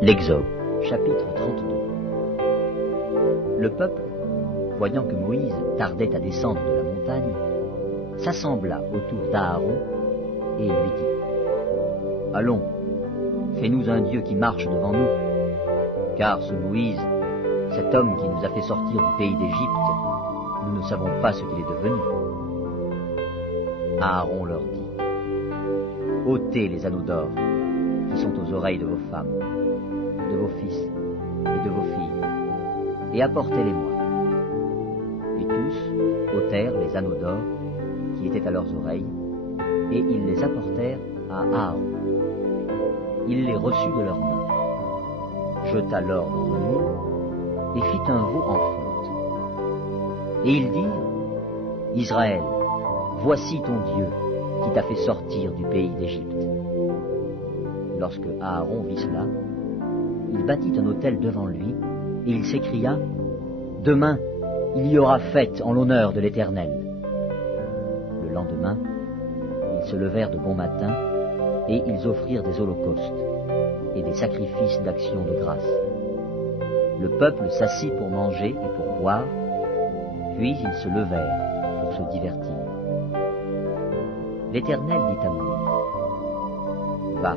L'Exode, chapitre 32. Le peuple, voyant que Moïse tardait à descendre de la montagne, s'assembla autour d'Aaron et lui dit : « Allons, fais-nous un Dieu qui marche devant nous, car ce Moïse, cet homme qui nous a fait sortir du pays d'Égypte, nous ne savons pas ce qu'il est devenu. » Aaron leur dit : « ôtez les anneaux d'or qui sont aux oreilles de vos femmes, de vos fils et de vos filles, et apportez-les-moi. » Et tous ôtèrent les anneaux d'or qui étaient à leurs oreilles, et ils les apportèrent à Aaron. Il les reçut de leurs mains, jeta l'or dans un moule, et fit un veau en fonte. Et ils dirent : « Israël, voici ton Dieu qui t'a fait sortir du pays d'Égypte. » Lorsque Aaron vit cela, il bâtit un autel devant lui, et il s'écria : « Demain, il y aura fête en l'honneur de l'Éternel. » Le lendemain, ils se levèrent de bon matin, et ils offrirent des holocaustes et des sacrifices d'action de grâce. Le peuple s'assit pour manger et pour boire, puis ils se levèrent pour se divertir. L'Éternel dit à Moïse : « Va,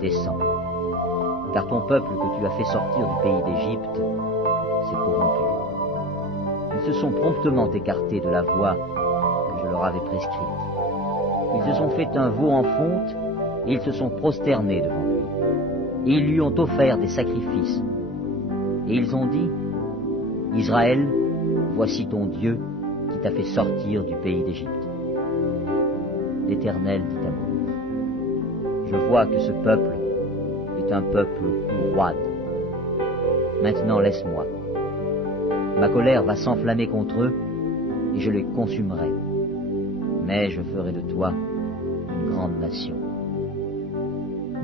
descends, car ton peuple que tu as fait sortir du pays d'Égypte s'est corrompu. Ils se sont promptement écartés de la voie que je leur avais prescrite. Ils se sont fait un veau en fonte, et ils se sont prosternés devant lui. Et ils lui ont offert des sacrifices. Et ils ont dit : Israël, voici ton Dieu qui t'a fait sortir du pays d'Égypte. » L'Éternel dit à Moïse : « Je vois que ce peuple est un peuple roide. Maintenant laisse-moi. Ma colère va s'enflammer contre eux, et je les consumerai. Mais je ferai de toi une grande nation. »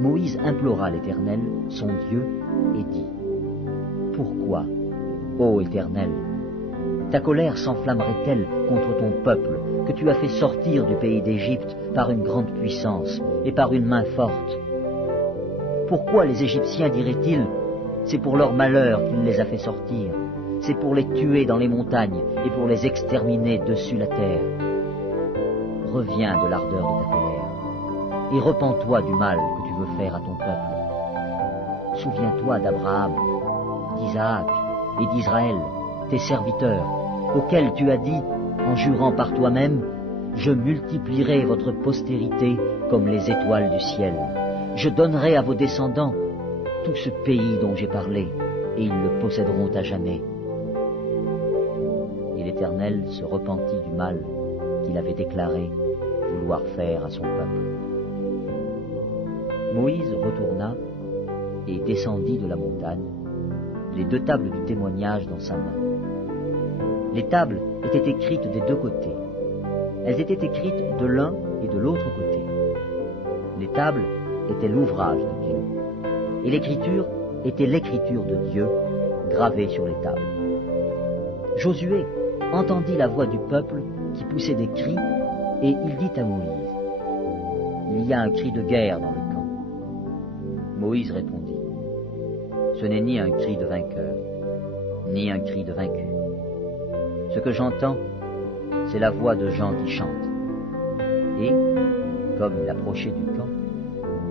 Moïse implora l'Éternel, son Dieu, et dit : « Pourquoi, ô Éternel, ta colère s'enflammerait-elle contre ton peuple, que tu as fait sortir du pays d'Égypte par une grande puissance et par une main forte ? Pourquoi les Égyptiens diraient-ils : c'est pour leur malheur qu'il les a fait sortir, c'est pour les tuer dans les montagnes et pour les exterminer dessus la terre ? Reviens de l'ardeur de ta colère, et repens-toi du mal que tu veux faire à ton peuple. Souviens-toi d'Abraham, d'Isaac et d'Israël, tes serviteurs, auxquels tu as dit, en jurant par toi-même : je multiplierai votre postérité comme les étoiles du ciel. Je donnerai à vos descendants tout ce pays dont j'ai parlé, et ils le posséderont à jamais. Et l'Éternel se repentit du mal qu'il avait déclaré vouloir faire à son peuple. Moïse retourna et descendit de la montagne, les 2 tables du témoignage dans sa main. Les tables étaient écrites des 2 côtés. Elles étaient écrites de l'un et de l'autre côté. Les tables étaient l'ouvrage de Dieu, et l'écriture était l'écriture de Dieu gravée sur les tables. Josué entendit la voix du peuple qui poussait des cris, et il dit à Moïse : « Il y a un cri de guerre dans le camp. » Moïse répondit : « Ce n'est ni un cri de vainqueur, ni un cri de vaincu. Ce que j'entends, c'est la voix de gens qui chantent. » Et, comme il approchait du camp,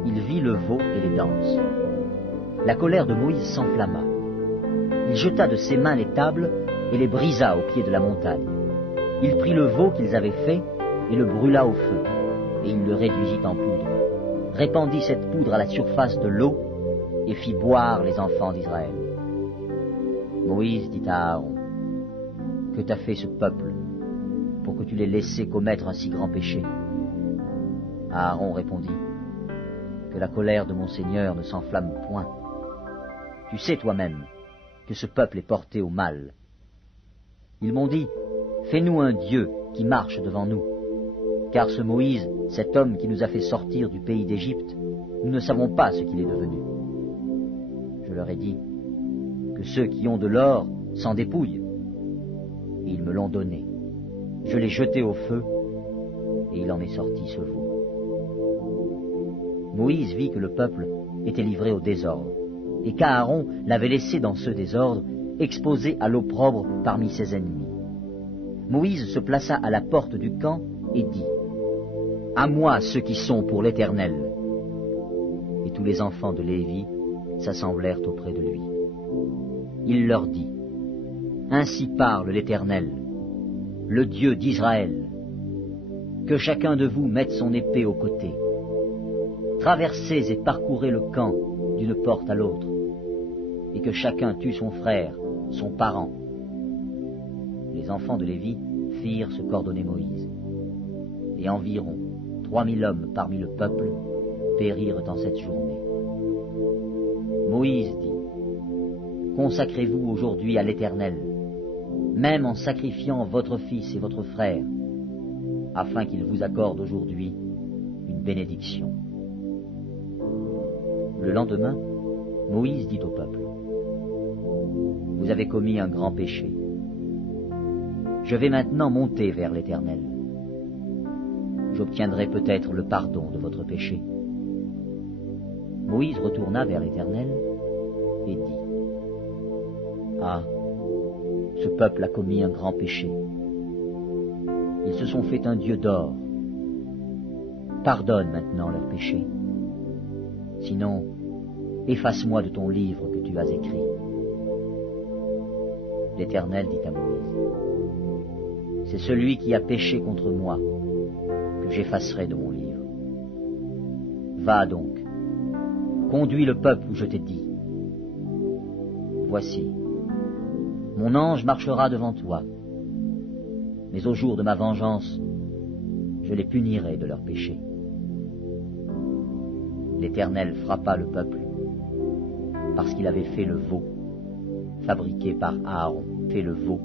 il vit le veau et les danses. La colère de Moïse s'enflamma. Il jeta de ses mains les tables et les brisa au pied de la montagne. Il prit le veau qu'ils avaient fait et le brûla au feu, et il le réduisit en poudre, répandit cette poudre à la surface de l'eau et fit boire les enfants d'Israël. Moïse dit à Aaron : « Que t'a fait ce peuple pour que tu l'aies laissé commettre un si grand péché ? » Aaron répondit : « Que la colère de mon Seigneur ne s'enflamme point. Tu sais toi-même que ce peuple est porté au mal. Ils m'ont dit : fais-nous un Dieu qui marche devant nous, car ce Moïse, cet homme qui nous a fait sortir du pays d'Égypte, nous ne savons pas ce qu'il est devenu. » Je leur ai dit que ceux qui ont de l'or s'en dépouillent, et ils me l'ont donné. Je l'ai jeté au feu, et il en est sorti ce veau. Moïse vit que le peuple était livré au désordre, et qu'Aaron l'avait laissé dans ce désordre, exposé à l'opprobre parmi ses ennemis. Moïse se plaça à la porte du camp et dit : « À moi ceux qui sont pour l'Éternel !» Et tous les enfants de Lévi s'assemblèrent auprès de lui. Il leur dit : « Ainsi parle l'Éternel, le Dieu d'Israël. Que chacun de vous mette son épée au côté. Traversez et parcourez le camp d'une porte à l'autre, et que chacun tue son frère, son parent. » Les enfants de Lévi firent ce qu'ordonnait Moïse. Et environ 3000 hommes parmi le peuple périrent en cette journée. Moïse dit : « Consacrez-vous aujourd'hui à l'Éternel, même en sacrifiant votre fils et votre frère, afin qu'il vous accorde aujourd'hui une bénédiction. » Le lendemain, Moïse dit au peuple : « Vous avez commis un grand péché. Je vais maintenant monter vers l'Éternel. J'obtiendrai peut-être le pardon de votre péché. » Moïse retourna vers l'Éternel et dit : « Ah, ce peuple a commis un grand péché. Ils se sont fait un dieu d'or. Pardonne maintenant leur péché. Sinon, efface-moi de ton livre que tu as écrit. » L'Éternel dit à Moïse : « C'est celui qui a péché contre moi que j'effacerai de mon livre. Va donc, conduis le peuple où je t'ai dit. Voici, mon ange marchera devant toi, mais au jour de ma vengeance, je les punirai de leurs péchés. » L'Éternel frappa le peuple parce qu'il avait fait le veau, fabriqué par Aaron, fait le veau